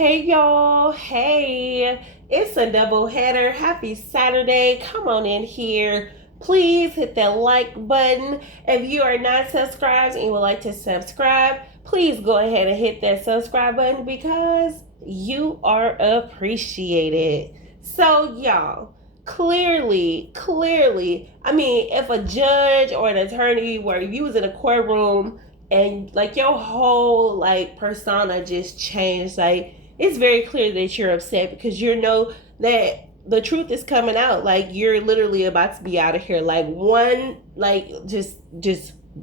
Hey y'all, hey, it's a double header. Happy Saturday. Come on in here. Please hit that like button. If you are not subscribed and you would like to subscribe, please go ahead and hit that subscribe button because you are appreciated. So, y'all, clearly, I mean, if a judge or an attorney where you was in a courtroom and like your whole like persona just changed, like it's very clear that you're upset because you know that the truth is coming out. Like you're literally about to be out of here. Like one, like just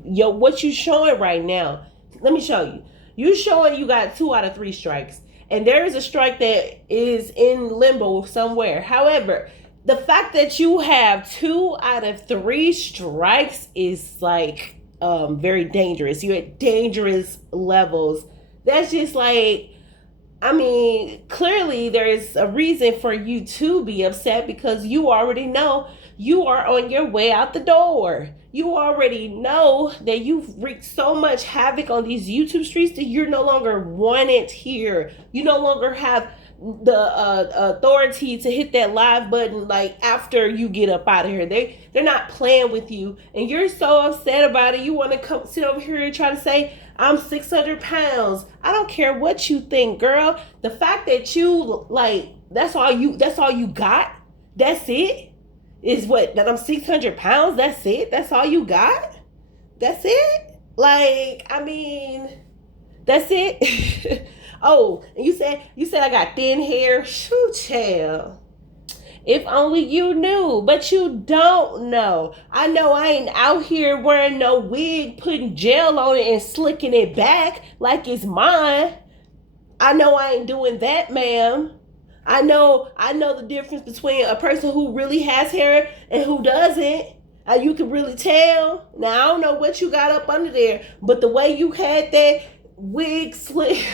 yo, what you showing right now? Let me show you. You showing you got 2 out of 3 strikes, and there is a strike that is in limbo somewhere. However, the fact that you have 2 out of 3 strikes is like very dangerous. You're at dangerous levels. That's just like, I mean, clearly there is a reason for you to be upset because you already know you are on your way out the door. You already know that you've wreaked so much havoc on these YouTube streets that you're no longer wanted here. You no longer have the authority to hit that live button like after you get up out of here. They're not playing with you, and you're so upset about it. You want to come sit over here and try to say I'm 600 pounds. I don't care what you think, girl. The fact that you like that's all you got. That's it. Is what that I'm 600 pounds. That's it. That's all you got. That's it. Like I mean, that's it. Oh, and you said I got thin hair. Shoo, child. If only you knew, but you don't know. I know I ain't out here wearing no wig, putting gel on it and slicking it back like it's mine. I know I ain't doing that, ma'am. I know the difference between a person who really has hair and who doesn't. You can really tell. Now I don't know what you got up under there, but the way you had that wig slick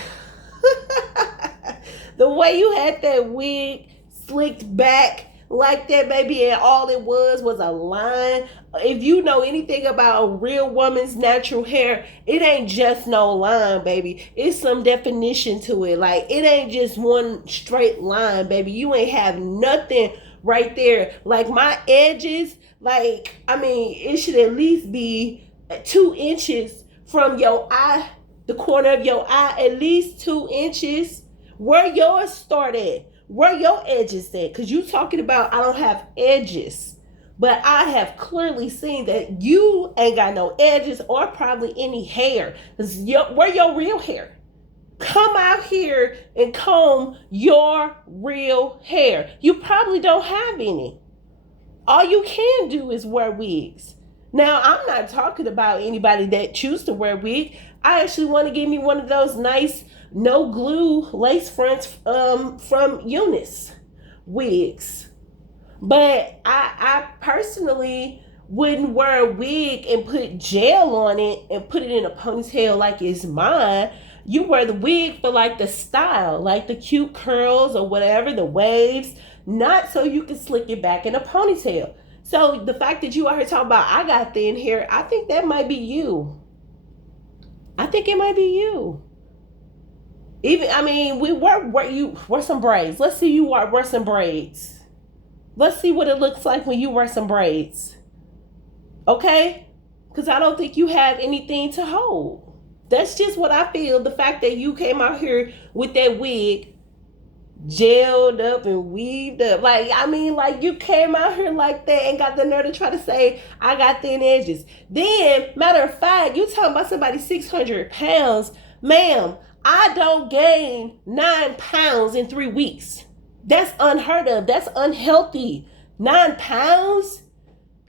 the way you had that wig slicked back like that, baby, and all it was a line. If you know anything about a real woman's natural hair, it ain't just no line, baby. It's some definition to it. Like it ain't just one straight line, baby. You ain't have nothing right there. Like my edges, like I mean, it should at least be 2 inches from your eye, the corner of your eye, at least 2 inches. Where yours start at? Where your edges at? Because you talking about I don't have edges. But I have clearly seen that you ain't got no edges or probably any hair. Where your real hair? Come out here and comb your real hair. You probably don't have any. All you can do is wear wigs. Now, I'm not talking about anybody that choose to wear wig. I actually want to give me one of those nice no glue lace fronts from Eunice wigs. But I personally wouldn't wear a wig and put gel on it and put it in a ponytail like it's mine. You wear the wig for like the style, like the cute curls or whatever, the waves, not so you can slick it back in a ponytail. So the fact that you are here talking about I got thin hair, I think that might be you. I think it might be you. Even I mean, you wear some braids. Let's see you wear some braids. Let's see what it looks like when you wear some braids. Okay? Because I don't think you have anything to hold. That's just what I feel. The fact that you came out here with that wig gelled up and weaved up. Like, I mean, like you came out here like that and got the nerve to try to say, I got thin edges. Then, matter of fact, you talking about somebody 600 pounds. Ma'am, I don't gain 9 pounds in 3 weeks. That's unheard of. That's unhealthy. 9 pounds?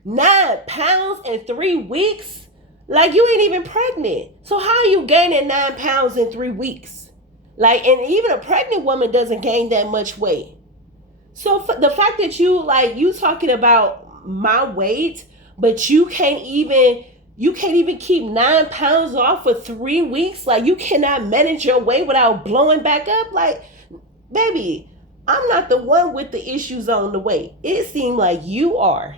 9 pounds in 3 weeks? Like you ain't even pregnant. So how are you gaining 9 pounds in 3 weeks? Like, and even a pregnant woman doesn't gain that much weight. So the fact that you talking about my weight, but you can't even keep 9 pounds off for 3 weeks. Like you cannot manage your weight without blowing back up. Like, baby, I'm not the one with the issues on the weight. It seemed like you are.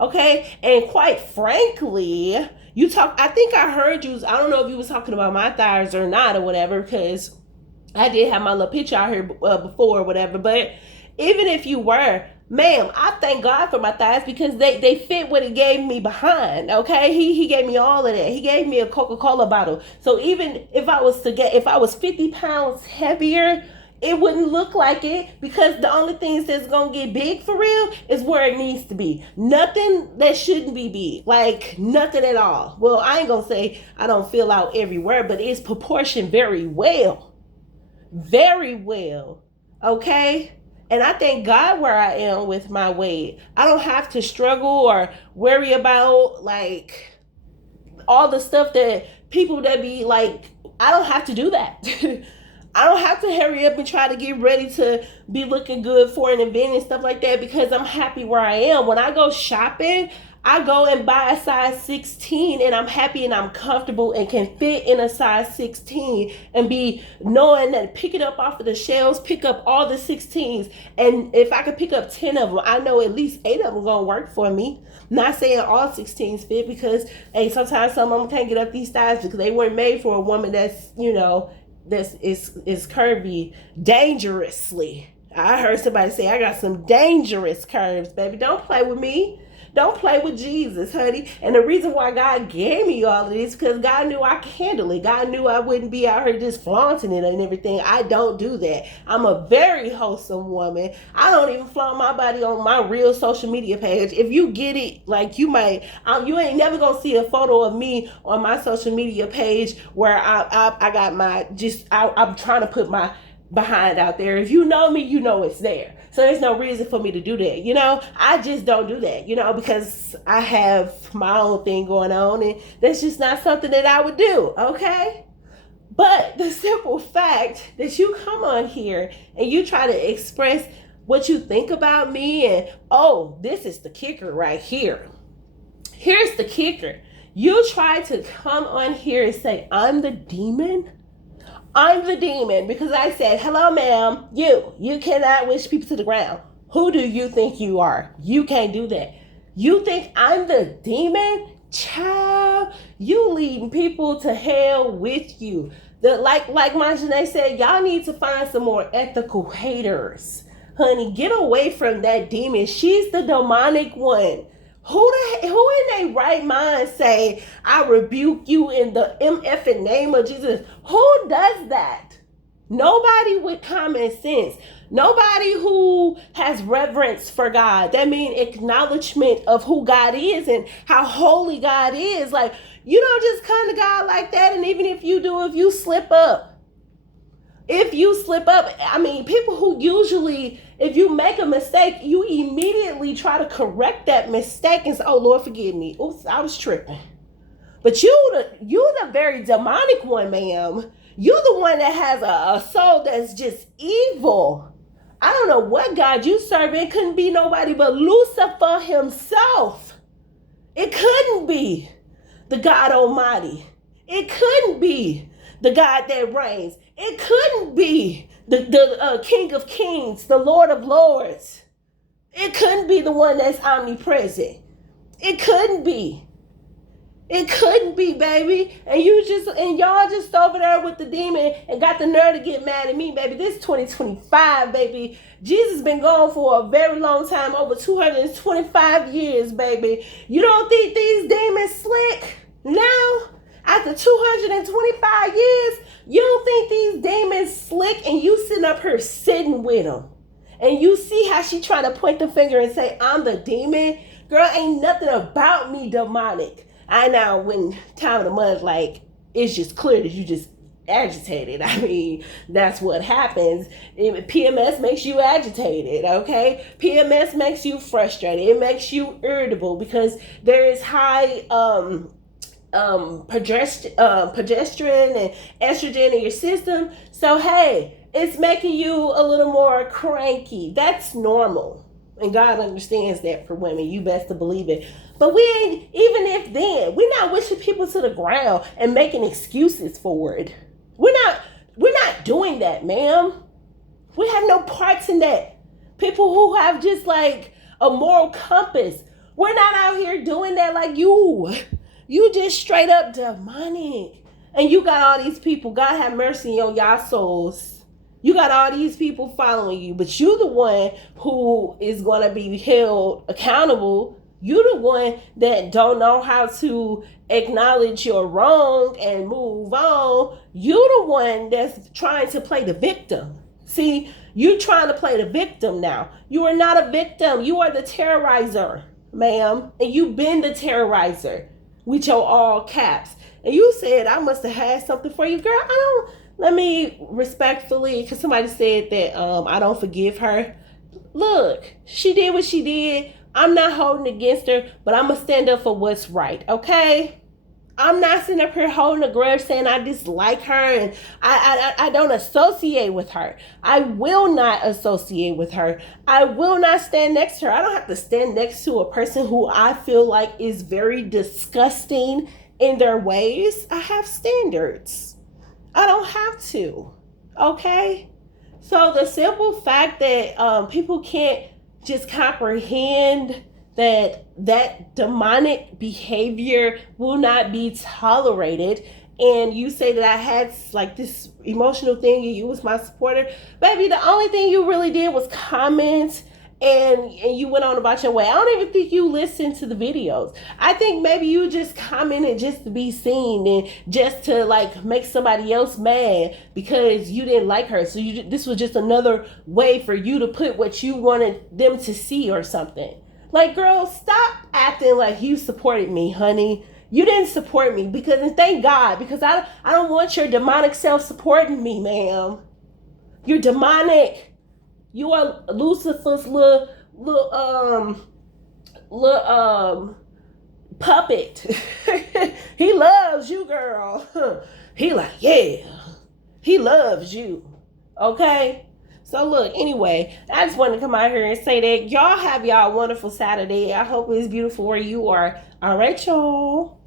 Okay? And quite frankly, I think I heard you, I don't know if you was talking about my thighs or not or whatever, because I did have my little picture out here before or whatever, but even if you were, ma'am, I thank God for my thighs because they fit what He gave me behind. Okay, He gave me all of that. He gave me a Coca-Cola bottle. So even if I was 50 pounds heavier, it wouldn't look like it because the only things that's gonna get big for real is where it needs to be. Nothing that shouldn't be big, like nothing at all. Well, I ain't gonna say I don't fill out everywhere, but it's proportioned very well, very well. Okay. And I thank God where I am with my weight. I don't have to struggle or worry about like all the stuff that people that be like, I don't have to do that. I don't have to hurry up and try to get ready to be looking good for an event and stuff like that because I'm happy where I am. When I go shopping, I go and buy a size 16 and I'm happy and I'm comfortable and can fit in a size 16 and be knowing that pick it up off of the shelves, pick up all the 16s. And if I could pick up 10 of them, I know at least 8 of them going to work for me. Not saying all 16s fit because, hey, sometimes some of them can't get up these thighs because they weren't made for a woman that's, this is curvy dangerously. I heard somebody say I got some dangerous curves, baby. Don't play with me. Don't play with Jesus, honey. And the reason why God gave me all of this because God knew I could handle it. God knew I wouldn't be out here just flaunting it and everything. I don't do that. I'm a very wholesome woman. I don't even flaunt my body on my real social media page. If you get it, like you might, you ain't never gonna see a photo of me on my social media page where I got I'm trying to put my behind out there. If you know me, you know it's there. So there's no reason for me to do that. I just don't do that, because I have my own thing going on and that's just not something that I would do, okay? But the simple fact that you come on here and you try to express what you think about me and, oh, this is the kicker right here. Here's the kicker. You try to come on here and say, I'm the demon. I'm the demon because I said, hello, ma'am, you cannot wish people to the ground. Who do you think you are? You can't do that. You think I'm the demon? Child, you leading people to hell with you. Like Marjane said, y'all need to find some more ethical haters. Honey, get away from that demon. She's the demonic one. Who in their right mind say, I rebuke you in the MF name of Jesus? Who does that? Nobody with common sense. Nobody who has reverence for God. That means acknowledgement of who God is and how holy God is. Like, you don't just come to God like that. And even if you do, if you slip up, people who usually, if you make a mistake, you immediately try to correct that mistake and say, oh, Lord, forgive me. Oops, I was tripping. But you the very demonic one, ma'am. You the one that has a soul that's just evil. I don't know what God you serve. It couldn't be nobody but Lucifer himself. It couldn't be the God Almighty. It couldn't be the God that reigns. It couldn't be the King of Kings, the Lord of Lords. It couldn't be the one that's omnipresent. It couldn't be. It couldn't be, baby. And y'all just over there with the demon and got the nerve to get mad at me, baby. This is 2025, baby. Jesus been gone for a very long time, over 225 years, baby. You don't think these demons slick now? After 225 years, you don't think these demons slick and you sitting up here sitting with them. And you see how she trying to point the finger and say, I'm the demon? Girl, ain't nothing about me demonic. I know when time of the month, like, it's just clear that you just agitated. I mean, that's what happens. PMS makes you agitated, okay? PMS makes you frustrated. It makes you irritable because there is high progesterone and estrogen in your system. So hey, it's making you a little more cranky. That's normal, and God understands that for women. You best to believe it. But we ain't, even if then, we're not wishing people to the ground and making excuses for it. We're not doing that, ma'am. We have no parts in that. People who have just like a moral compass, we're not out here doing that like you. You just straight up demonic. And you got all these people. God have mercy on y'all souls. You got all these people following you, but you the one who is going to be held accountable. You the one that don't know how to acknowledge your wrong and move on. You the one that's trying to play the victim. See, you trying to play the victim now. You are not a victim. You are the terrorizer, ma'am. And you've been the terrorizer with your all caps. And you said I must have had something for you. Girl, I don't. Let me respectfully, because somebody said that I don't forgive her. Look, she did what she did. I'm not holding against her, but I'm going to stand up for what's right, okay? I'm not sitting up here holding a grudge saying I dislike her and I don't associate with her. I will not associate with her. I will not stand next to her. I don't have to stand next to a person who I feel like is very disgusting in their ways. I have standards. I don't have to, okay? So the simple fact that people can't just comprehend that demonic behavior will not be tolerated, and you say that I had like this emotional thing and you was my supporter, baby, the only thing you really did was comment and you went on about your way. I don't even think you listened to the videos. I think maybe you just commented just to be seen and just to like make somebody else mad because you didn't like her. So this was just another way for you to put what you wanted them to see or something. Like, girl, stop acting like you supported me, honey. You didn't support me because, and thank God, because I don't want your demonic self supporting me, ma'am. You're demonic. You are Lucifer's little puppet. He loves you, girl. He like, yeah. He loves you. Okay? So look, anyway, I just wanted to come out here and say that y'all have y'all wonderful Saturday. I hope it's beautiful where you are. All right, y'all.